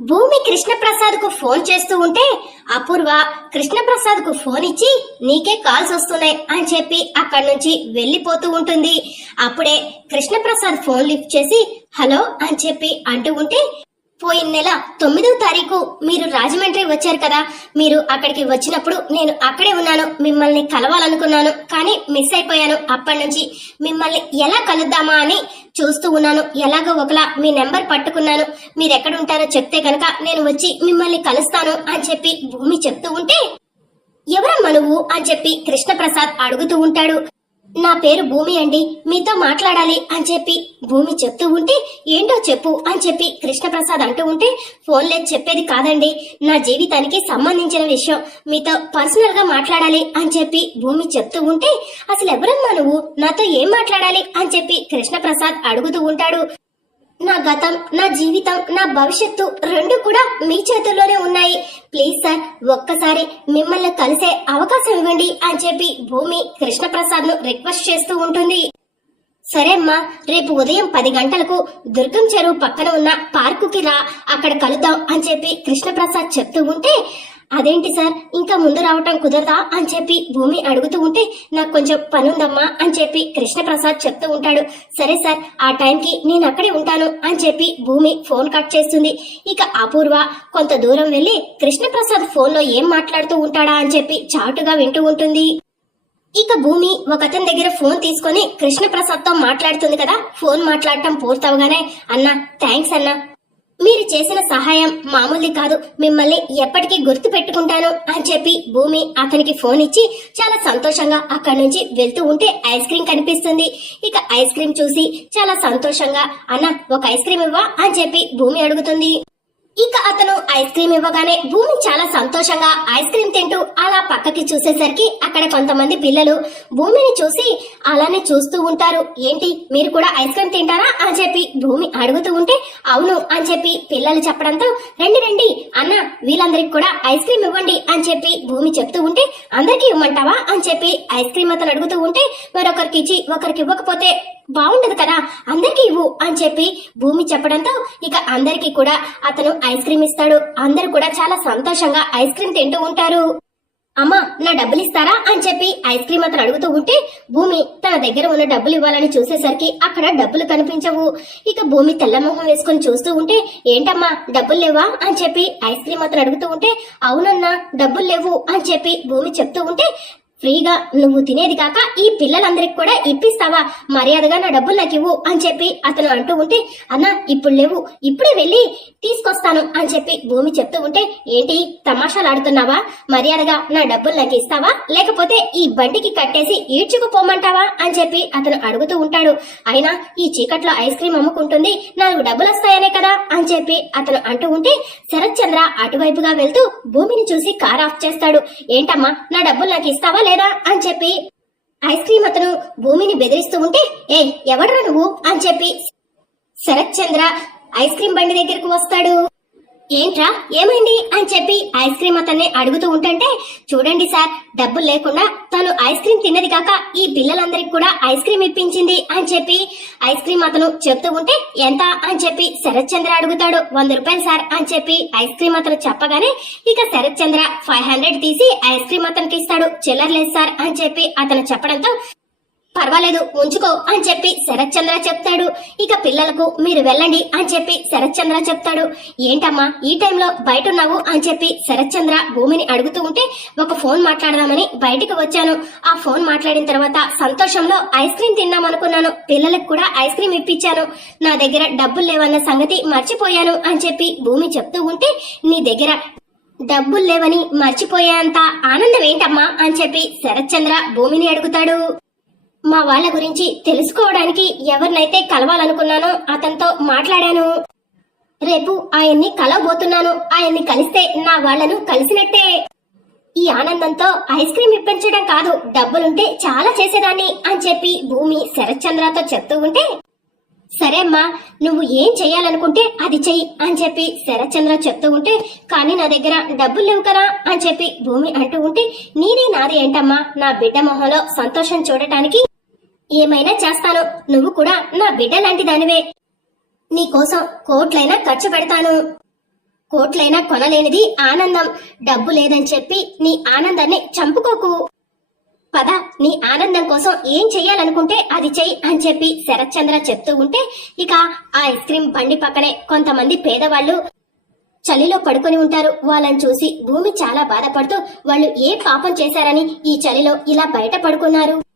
భూమి కృష్ణప్రసాద్కు ఫోన్ చేస్తూ ఉంటే అపూర్వ కృష్ణప్రసాద్కు ఫోన్ ఇచ్చి నీకే కాల్స్ వస్తున్నాయి అని చెప్పి అక్కడి నుంచి వెళ్ళిపోతూ ఉంటుంది. అప్పుడే కృష్ణప్రసాద్ ఫోన్ లిఫ్ట్ చేసి హలో అని చెప్పి అంటూ ఉంటే పోయిన నెల తొమ్మిదవ తారీఖు మీరు రాజమండ్రి వచ్చారు కదా. మీరు అక్కడికి వచ్చినప్పుడు నేను అక్కడే ఉన్నాను. మిమ్మల్ని కలవాలనుకున్నాను. కానీ మిస్ అయిపోయాను. అప్పటి నుంచి మిమ్మల్ని ఎలా కలుద్దామా అని చూస్తూ ఉన్నాను. ఎలాగో ఒకలా మీ నెంబర్ పట్టుకున్నాను. మీరు ఎక్కడ ఉంటారో చెప్తే కనుక నేను వచ్చి మిమ్మల్ని కలుస్తాను అని చెప్పి భూమి చెప్తూ ఉంటే ఎవరమ్మా నువ్వు అని చెప్పి కృష్ణప్రసాద్ అడుగుతూ ఉంటాడు. నా పేరు భూమి అండి. మీతో మాట్లాడాలి అని చెప్పి భూమి చెప్తూ ఉంటే ఏంటో చెప్పు అని చెప్పి కృష్ణప్రసాద్ అంటూ ఉంటే ఫోన్ లేదు చెప్పేది కాదండి. నా జీవితానికి సంబంధించిన విషయం. మీతో పర్సనల్గా మాట్లాడాలి అని చెప్పి భూమి చెప్తూ ఉంటే అసలు ఎవరమ్మా నువ్వు? నాతో ఏం మాట్లాడాలి? అని చెప్పి కృష్ణప్రసాద్ అడుగుతూ ఉంటాడు. నా గతం నా జీవితం నా భవిష్యత్తు రెండు కూడా మీ చేతుల్లోనే ఉన్నాయి. ప్లీజ్ సార్ ఒక్కసారి మిమ్మల్ని కలిసే అవకాశం ఇవ్వండి అని చెప్పి భూమి కృష్ణప్రసాద్ను రిక్వెస్ట్ చేస్తూ ఉంటుంది. సరే అమ్మా రేపు ఉదయం పది గంటలకు దుర్గం చెరువు పక్కన ఉన్న పార్కుకి రా అక్కడ కలుద్దాం అని చెప్పి కృష్ణప్రసాద్ చెప్తూ ఉంటే అదేంటి సార్? ఇంకా ముందు రావటం కుదరదా అని చెప్పి భూమి అడుగుతూ ఉంటే నాకు కొంచెం పనుందమ్మా అని చెప్పి కృష్ణప్రసాద్ చెప్తూ ఉంటాడు. సరే సార్ ఆ టైంకి నేను అక్కడే ఉంటాను అని చెప్పి భూమి ఫోన్ కట్ చేస్తుంది. ఇక అపూర్వ కొంత దూరం వెళ్ళి కృష్ణప్రసాద్ ఫోన్లో ఏం మాట్లాడుతూ ఉంటాడా అని చెప్పి చాటుగా వింటూ ఉంటుంది. ఇక భూమి ఒకతని దగ్గర ఫోన్ తీసుకొని కృష్ణప్రసాద్తో మాట్లాడుతుంది కదా. ఫోన్ మాట్లాడటం పూర్తవగానే అన్నా థ్యాంక్స్ అన్నా మీరు చేసిన సహాయం మామూలుది కాదు. మిమ్మల్ని ఎప్పటికీ గుర్తు పెట్టుకుంటాను అని చెప్పి భూమి అతనికి ఫోన్ ఇచ్చి చాలా సంతోషంగా అక్కడి నుంచి వెళ్తూ ఉంటే ఐస్ క్రీమ్ కనిపిస్తుంది. ఇక ఐస్ క్రీమ్ చూసి చాలా సంతోషంగా అన్న ఒక ఐస్ క్రీమ్ ఇవ్వా? అని చెప్పి భూమి అడుగుతుంది. ఇక అతను ఐస్ క్రీమ్ ఇవ్వగానే భూమి చాలా సంతోషంగా ఐస్ క్రీమ్ తింటూ అలా పక్కకి చూసేసరికి అక్కడ కొంతమంది పిల్లలు భూమిని చూసి అలానే చూస్తూ ఉంటారు. ఏంటి మీరు కూడా ఐస్ క్రీమ్ తింటారా అని చెప్పి భూమి అడుగుతూ ఉంటే అవును అని చెప్పి పిల్లలు చెప్పడంతో రండి రండి అన్న వీళ్ళందరికి కూడా ఐస్ క్రీమ్ ఇవ్వండి అని చెప్పి భూమి చెప్తూ ఉంటే అందరికీ ఇవ్వమంటావా? అని చెప్పి ఐస్ క్రీమ్ అతను అడుగుతూ ఉంటే మరొకరికి ఇచ్చి ఒకరికి ఇవ్వకపోతే బాగుండదు కదా? అందరికీ ఇవ్వు అని చెప్పి భూమి చెప్పడంతో ఇక అందరికీ కూడా అతను ఐస్ క్రీమ్ ఇస్తాడు. అందరూ కూడా చాలా సంతోషంగా ఐస్ క్రీమ్ తింటూ ఉంటారు. అమ్మా నా డబ్బులు ఇస్తారా? అని చెప్పి ఐస్ క్రీమ్ అతను అడుగుతూ ఉంటే భూమి తన దగ్గర ఉన్న డబ్బులు ఇవ్వాలని చూసేసరికి అక్కడ డబ్బులు కనిపించవు. ఇక భూమి తెల్లమొహం వేసుకొని చూస్తూ ఉంటే ఏంటమ్మా డబ్బులు లేవా? అని చెప్పి ఐస్ క్రీమ్ అతను అడుగుతూ ఉంటే అవునన్నా డబ్బులు లేవు. అని చెప్పి భూమి చెప్తూ ఉంటే ఫ్రీగా నువ్వు తినేది కాక ఈ పిల్లలందరికి కూడా ఇప్పిస్తావా? మర్యాదగా నా డబ్బులు నాకు ఇవ్వు అని చెప్పి అతను అంటూ ఉంటే అన్న ఇప్పుడు లేవు. ఇప్పుడే వెళ్ళి తీసుకొస్తాను అని చెప్పి భూమి చెప్తూ ఉంటే ఏంటి తమాషాలు ఆడుతున్నావా? మర్యాదగా నా డబ్బులు నాకు ఇస్తావా? లేకపోతే ఈ బండికి కట్టేసి ఈడ్చుకుపోమంటావా అని చెప్పి అతను అడుగుతూ ఉంటాడు. అయినా ఈ చీకట్లో ఐస్ క్రీమ్ అమ్ముకుంటుంది. నాలుగు డబ్బులు వస్తాయనే కదా? అని చెప్పి అతను అంటూ ఉంటే శరత్ చంద్ర అటువైపుగా వెళ్తూ భూమిని చూసి కార్ ఆఫ్ చేస్తాడు. ఏంటమ్మా నా డబ్బులు నాకు ఇస్తావా? లేదా అని చెప్పి ఐస్ క్రీమ్ అతను భూమిని బెదిరిస్తూ ఉంటే ఏ ఎవడరా నువ్వు? అని చెప్పి శరత్ చంద్ర ఐస్ క్రీమ్ బండి దగ్గరకు వస్తాడు. ఏంట్రా ఏమైంది అని చెప్పి ఐస్ క్రీమ్ అతన్ని అడుగుతూ ఉంటుంటే చూడండి సార్ డబ్బులు లేకుండా తను ఐస్ క్రీమ్ తిన్నది కాక ఈ పిల్లలందరికి కూడా ఐస్ క్రీమ్ ఇప్పించింది అని చెప్పి ఐస్ క్రీమ్ అతను చెప్తూ ఉంటే ఎంత అని చెప్పి శరత్ చంద్ర అడుగుతాడు వంద రూపాయలు సార్ అని చెప్పి ఐస్ క్రీమ్ అతను చెప్పగానే ఇక శరత్ చంద్ర ఫైవ్ హండ్రెడ్ తీసి ఐస్ క్రీమ్ అతనికి ఇస్తాడు చిల్లర లేదు సార్ అని చెప్పి అతను చెప్పడంతో పర్వాలేదు ఉంచుకో అని చెప్పి శరత్ చంద్ర చెప్తాడు. ఇక పిల్లలకు మీరు వెళ్ళండి అని చెప్పి శరత్ చంద్ర చెప్తాడు. ఏంటమ్మా ఈ టైంలో బయట ఉన్నావు అని చెప్పి శరత్ చంద్ర భూమిని అడుగుతూ ఉంటే ఒక ఫోన్ మాట్లాడదామని బయటికి వచ్చాను. ఆ ఫోన్ మాట్లాడిన తర్వాత సంతోషంలో ఐస్ క్రీమ్ తిన్నాం అనుకున్నాను. పిల్లలకు కూడా ఐస్ క్రీమ్ ఇప్పించాను. నా దగ్గర డబ్బులు లేవన్న సంగతి మర్చిపోయాను అని చెప్పి భూమి చెప్తూ ఉంటే నీ దగ్గర డబ్బులు లేవని మర్చిపోయేంత ఆనందం ఏంటమ్మా అని చెప్పి శరత్ చంద్ర భూమిని అడుగుతాడు. మా వాళ్ళ గురించి తెలుసుకోవడానికి ఎవరినైతే కలవాలనుకున్నానో అతనితో మాట్లాడాను. రేపు ఆయన్ని కలవబోతున్నాను. ఆయన్ని కలిస్తే నా వాళ్ళను కలిసినట్టే. ఈ ఆనందంతో ఐస్ క్రీమ్ ఇప్పించడం కాదు డబ్బులుంటే చాలా చేసేదాన్ని అని చెప్పి భూమి శరత్చంద్రతో చెప్తూ ఉంటే సరే అమ్మా నువ్వు ఏం చెయ్యాలనుకుంటే అది చెయ్యి అని చెప్పి శరత్చంద్ర చెప్తూ ఉంటే కానీ నా దగ్గర డబ్బులు లేవు కదా అని చెప్పి భూమి అంటూ ఉంటే నీది నాది ఏంటమ్మా? నా బిడ్డ మొహంలో సంతోషం చూడటానికి ఏమైనా చేస్తాను. నువ్వు కూడా నా బిడ్డ లాంటి దానివే. నీకోసం కోట్లైనా ఖర్చు పెడతాను. కోట్లైనా కొనలేనిది ఆనందం. డబ్బు లేదని చెప్పి నీ ఆనందాన్ని చంపుకోకు. పద నీ ఆనందం కోసం ఏం చెయ్యాలనుకుంటే అది చెయ్యి అని చెప్పి శరత్ చంద్ర చెప్తూ ఉంటే ఇక ఆ ఐస్ క్రీమ్ బండి పక్కనే కొంతమంది పేదవాళ్ళు చలిలో పడుకొని ఉంటారు. వాళ్ళని చూసి భూమి చాలా బాధపడుతూ వాళ్ళు ఏ పాపం చేశారని ఈ చలిలో ఇలా బయట పడుకున్నారు?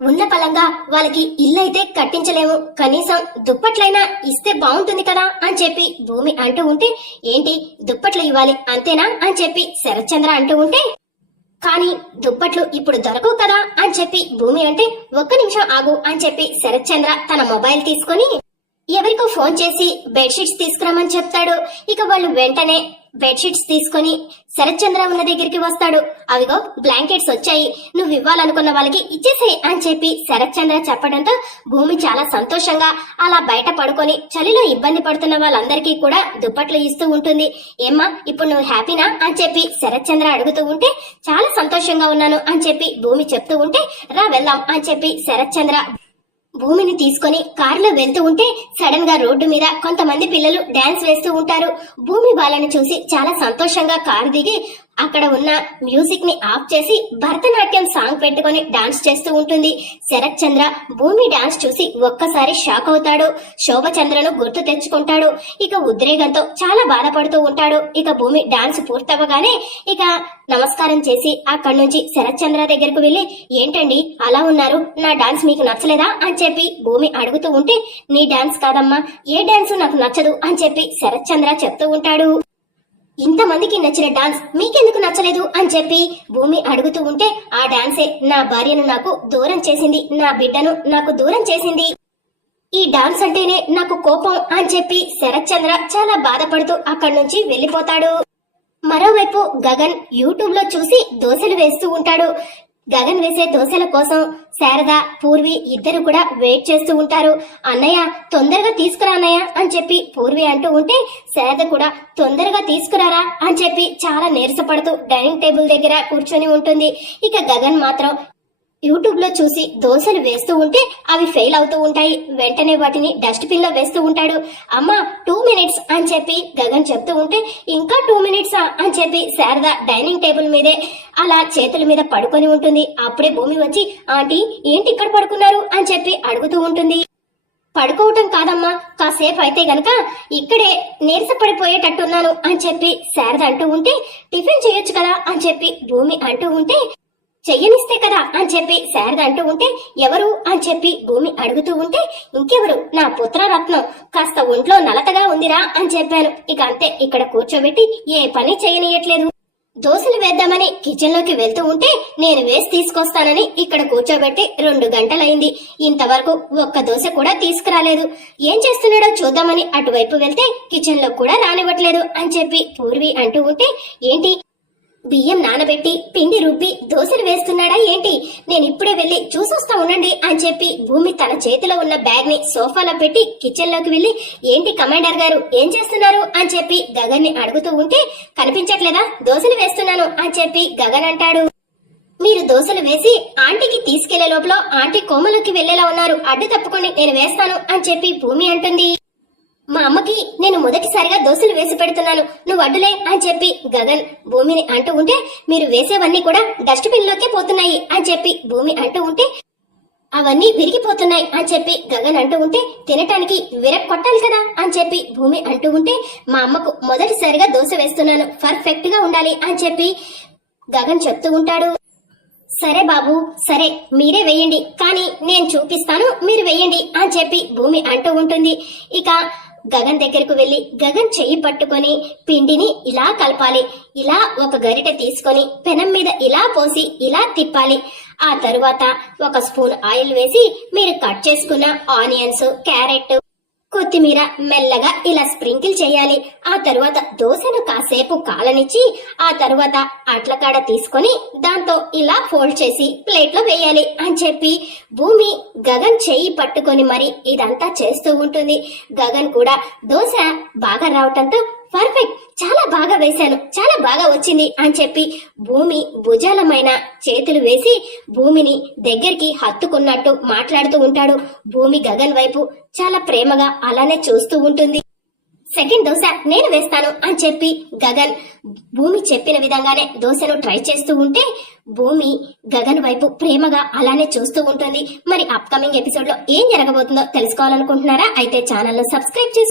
ఉన్న పలంగా వాళ్ళకి ఇల్లైతే కట్టించలేము కనీసం దుప్పట్లైనా ఇస్తే బాగుంటుంది కదా అని చెప్పి భూమి అంటూ ఉంటే ఏంటి దుప్పట్లు ఇవ్వాలి అంతేనా అని చెప్పి శరత్చంద్ర అంటూ ఉంటే కానీ దుప్పట్లు ఇప్పుడు దొరకవు కదా అని చెప్పి భూమి అంటే ఒక్క నిమిషం ఆగు అని చెప్పి శరత్చంద్ర తన మొబైల్ తీసుకొని ఎవరికో ఫోన్ చేసి బెడ్షీట్స్ తీసుకురామని చెప్తాడు. ఇక వాళ్ళు వెంటనే బెడ్షీట్స్ తీసుకొని శరత్చంద్ర ఉన్న దగ్గరికి వస్తాడు. అవిగో బ్లాంకెట్స్ వచ్చాయి. నువ్వు ఇవ్వాలనుకున్న వాళ్ళకి ఇచ్చేసేయ్ అని చెప్పి శరత్చంద్ర చెప్పడంతో భూమి చాలా సంతోషంగా అలా బయట పడుకొని చలిలో ఇబ్బంది పడుతున్న వాళ్ళందరికీ కూడా దుప్పట్లు ఇస్తూ ఉంటుంది. ఏమ్మా ఇప్పుడు నువ్వు హ్యాపీనా అని చెప్పి శరత్చంద్ర అడుగుతూ ఉంటే చాలా సంతోషంగా ఉన్నాను అని చెప్పి భూమి చెప్తూ ఉంటే రా వెళ్దాం అని చెప్పి శరత్చంద్ర భూమిని తీసుకొని కారులో వెళ్తూ ఉంటే సడన్గా రోడ్డు మీద కొంతమంది పిల్లలు డాన్స్ వేస్తూ ఉంటారు. భూమి వాళ్ళని చూసి చాలా సంతోషంగా కారు దిగి అక్కడ ఉన్న మ్యూజిక్ని ఆఫ్ చేసి భరతనాట్యం సాంగ్ పెట్టుకొని డాన్స్ చేస్తూ ఉంటుంది. శరత్ చంద్ర భూమి డాన్స్ చూసి ఒక్కసారి షాక్ అవుతాడు. శోభ చంద్రను గుర్తు తెచ్చుకుంటాడు. ఇక ఉద్రేకంతో చాలా బాధపడుతూ ఉంటాడు. ఇక భూమి డాన్స్ పూర్తవగానే ఇక నమస్కారం చేసి అక్కడి నుంచి శరత్ చంద్ర దగ్గరకు వెళ్ళి ఏంటండి? అలా ఉన్నారు. నా డాన్స్ మీకు నచ్చలేదా? అని చెప్పి భూమి అడుగుతూ ఉంటే నీ డాన్స్ కాదమ్మా. ఏ డాన్స్ నాకు నచ్చదు? అని చెప్పి శరత్ చంద్ర చెప్తూ ఉంటాడు. ఇంతమందికి నచ్చిన డాన్స్ మీకెందుకు నచ్చలేదు అని చెప్పి భూమి అడుగుతూ ఉంటే ఆ డాన్సే నా భార్యను నాకు దూరం చేసింది నా బిడ్డను నాకు దూరం చేసింది. ఈ డాన్స్ అంటేనే నాకు కోపం అని చెప్పి శరత్ చంద్ర చాలా బాధపడుతూ అక్కడి నుంచి వెళ్ళిపోతాడు మరోవైపు గగన్ యూట్యూబ్లో చూసి దోశలు వేస్తూ ఉంటాడు. గగన్ వేసే దోశల కోసం శారద పూర్వి ఇద్దరు కూడా వెయిట్ చేస్తూ ఉంటారు. అన్నయ్య తొందరగా తీసుకురా అన్నయ్య అని చెప్పి పూర్వి అంటూ ఉంటే శారద కూడా తొందరగా తీసుకురారా అని చెప్పి చాలా నీరసపడుతూ డైనింగ్ టేబుల్ దగ్గర కూర్చొని ఉంటుంది. ఇక గగన్ మాత్రం యూట్యూబ్లో చూసి దోశలు వేస్తూ ఉంటే అవి ఫెయిల్ అవుతూ ఉంటాయి. వెంటనే వాటిని డస్ట్బిన్లో వేస్తూ ఉంటాడు. అమ్మా టూ మినిట్స్ అని చెప్పి గగన్ చెప్తూ ఉంటే ఇంకా టూ మినిట్స్ అని చెప్పి శారద డైనింగ్ టేబుల్ మీదే అలా చేతుల మీద పడుకొని ఉంటుంది. అప్పుడే భూమి వచ్చి ఆంటీ ఏంటి ఇక్కడ పడుకున్నారు? అని చెప్పి అడుగుతూ ఉంటుంది. పడుకోవటం కాదమ్మా కాసేపు అయితే గనక ఇక్కడే నీరసపడిపోయేటట్టున్నాను అని చెప్పి శారద అంటూ ఉంటే టిఫిన్ చేయొచ్చు కదా అని చెప్పి భూమి అంటూ ఉంటే చెయ్యనిస్తే కదా అని చెప్పి శారద అంటూ ఉంటే ఎవరు అని చెప్పి భూమి అడుగుతూ ఉంటే ఇంకెవరు? నా పుత్రరత్నం కాస్త ఒంట్లో నలతగా ఉందిరా అని చెప్పాను. ఇక అంతే ఇక్కడ కూర్చోబెట్టి ఏ పని చేయనీయట్లేదు. దోశలు వేద్దామని కిచెన్లోకి వెళ్తూ ఉంటే నేను వేసి తీసుకొస్తానని ఇక్కడ కూర్చోబెట్టి రెండు గంటలైంది. ఇంతవరకు ఒక్క దోశ కూడా తీసుకురాలేదు. ఏం చేస్తున్నాడో చూద్దామని అటువైపు వెళ్తే కిచెన్లో కూడా రానివ్వట్లేదు అని చెప్పి పూర్వి అంటూ ఉంటే ఏంటి? బియ్యం నానబెట్టి పిండి రుబ్బి దోశలు వేస్తున్నాడా ఏంటి? నేను ఇప్పుడే వెళ్ళి చూసొస్తా ఉండండి అని చెప్పి భూమి తన చేతిలో ఉన్న బ్యాగ్ని సోఫాలో పెట్టి కిచెన్లోకి వెళ్ళి ఏంటి కమాండర్ గారు ఏం చేస్తున్నారు? అని చెప్పి గగన్ని అడుగుతూ ఉంటే కనిపించట్లేదా? దోశలు వేస్తున్నాను అని చెప్పి గగన్ అంటాడు. మీరు దోశలు వేసి ఆంటీకి తీసుకెళ్ళే లోపల ఆంటీ కోమలోకి వెళ్ళేలా ఉన్నారు. అడ్డు తప్పుకొని నేను వేస్తాను అని చెప్పి భూమి అంటుంది. మా అమ్మకి నేను మొదటిసారిగా దోశలు వేసి పెడుతున్నాను. నువ్వు అడ్డులే అని చెప్పి గగన్ భూమిని అంటూ ఉంటే మీరు వేసేవన్నీ కూడా డస్ట్బిన్ లోకే పోతున్నాయి అని చెప్పి భూమి అంటూ ఉంటే అవన్నీ విరిగిపోతున్నాయి అని చెప్పి గగన్ అంటూ ఉంటే తినటానికి విరక్ కొట్టాలి కదా అని చెప్పి భూమి అంటూ ఉంటే మా అమ్మకు మొదటిసారిగా దోశ వేస్తున్నాను. పర్ఫెక్ట్గా ఉండాలి అని చెప్పి గగన్ చెప్తూ ఉంటాడు. సరే బాబు సరే మీరే వెయ్యండి కానీ నేను చూపిస్తాను మీరు వెయ్యండి అని చెప్పి భూమి అంటూ ఉంటుంది. ఇక గగన్ దగ్గరకు వెళ్ళి గగన్ చెయ్యి పట్టుకొని పిండిని ఇలా కలపాలి. ఇలా ఒక గరిట తీసుకొని పెనం మీద ఇలా పోసి ఇలా తిప్పాలి. ఆ తరువాత ఒక స్పూన్ ఆయిల్ వేసి మీరు కట్ చేసుకున్న ఆనియన్స్ క్యారెట్ కొత్తిమీర మెల్లగా ఇలా స్ప్రింకిల్ చేయాలి. ఆ తరువాత దోశను కాసేపు కాలనిచ్చి ఆ తరువాత అట్లకాడ తీసుకొని దాంతో ఇలా ఫోల్డ్ చేసి ప్లేట్లో వేయాలి అని చెప్పి భూమి గగన్ చేయి పట్టుకొని మరి ఇదంతా చేస్తూ ఉంటుంది. గగన్ కూడా దోశ బాగా రావటంతో పర్ఫెక్ట్ చాలా బాగా వేశాను. చాలా బాగా వచ్చింది అని చెప్పి భూమి భుజాలమైన చేతులు వేసి భూమిని దగ్గరికి హత్తుకున్నట్టు మాట్లాడుతూ ఉంటాడు. భూమి గగన్ వైపు చాలా ప్రేమగా అలానే చూస్తూ ఉంటుంది. సెకండ్ దోశ నేను వేస్తాను అని చెప్పి గగన్ భూమి చెప్పిన విధంగానే దోశను ట్రై చేస్తూ ఉంటే భూమి గగన్ వైపు ప్రేమగా అలానే చూస్తూ ఉంటుంది. మరి అప్కమింగ్ ఎపిసోడ్లో ఏం జరగబోతుందో తెలుసుకోవాలనుకుంటున్నారా? అయితే ఛానల్ను సబ్స్క్రైబ్ చేసి